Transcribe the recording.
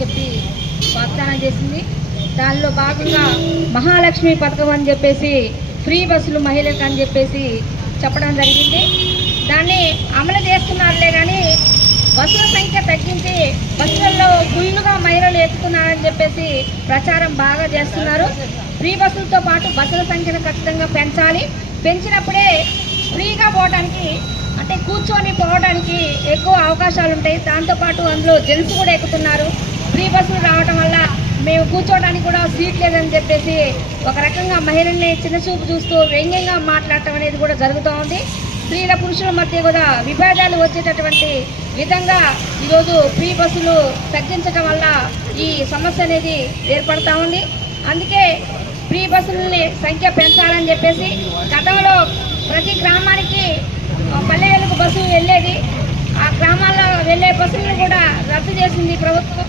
చెప్పి వాగ్దానం చేసింది. దానిలో భాగంగా మహాలక్ష్మి పథకం అని చెప్పేసి ఫ్రీ బస్సులు మహిళలకు అని చెప్పేసి చెప్పడం జరిగింది. దాన్ని అమలు చేస్తున్నారులే కానీ బస్సుల సంఖ్య తగ్గించి బస్సులలో ఫుల్లుగా మహిళలు ఎక్కుతున్నారని చెప్పేసి ప్రచారం బాగా చేస్తున్నారు. ఫ్రీ బస్సులతో పాటు బస్సుల సంఖ్యను ఖచ్చితంగా పెంచాలి. పెంచినప్పుడే ఫ్రీగా పోవడానికి అంటే కూర్చొని పోవడానికి ఎక్కువ అవకాశాలు ఉంటాయి. దాంతోపాటు అందులో జెంట్స్ కూడా ఎక్కుతున్నారు. ఫ్రీ బస్సులు రావడం వల్ల మేము కూర్చోవడానికి కూడా సీట్ లేదని చెప్పేసి ఒక రకంగా మహిళల్ని చిన్నచూపు చూస్తూ వ్యంగ్యంగా మాట్లాడటం అనేది కూడా జరుగుతూ ఉంది. స్త్రీల పురుషుల మధ్య కూడా విభేదాలు వచ్చేటటువంటి విధంగా ఈరోజు ఫ్రీ బస్సులు తగ్గించడం వల్ల ఈ సమస్య అనేది ఏర్పడతా ఉంది. అందుకే ఫ్రీ బస్సులని సంఖ్య పెంచాలని చెప్పేసి గతంలో ప్రతి గ్రామానికి పల్లె వెలుగు బస్సు వెళ్ళేది. ఆ గ్రామాల్లో వెళ్ళే బస్సులను కూడా రద్దు చేసింది ప్రభుత్వం.